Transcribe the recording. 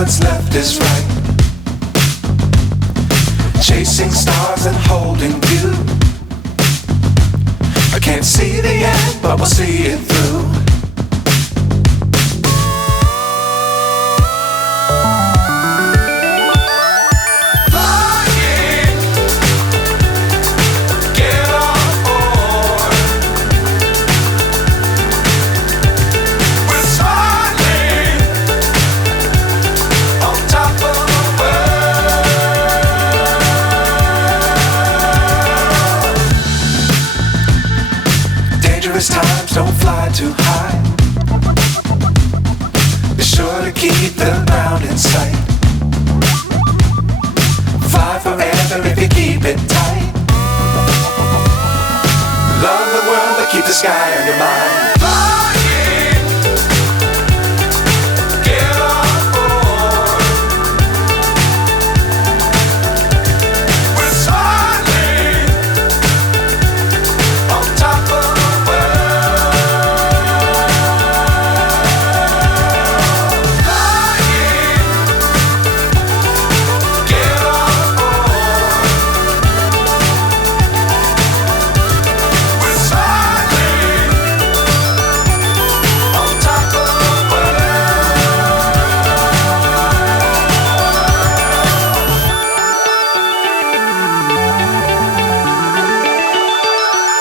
what's left is right. Chasing stars and holding you. I can't see the end, but we'll see it through. Times don't fly too high. Be sure to keep the ground in sight. Fly forever if you keep it tight. Love the world but keep the sky on your mind.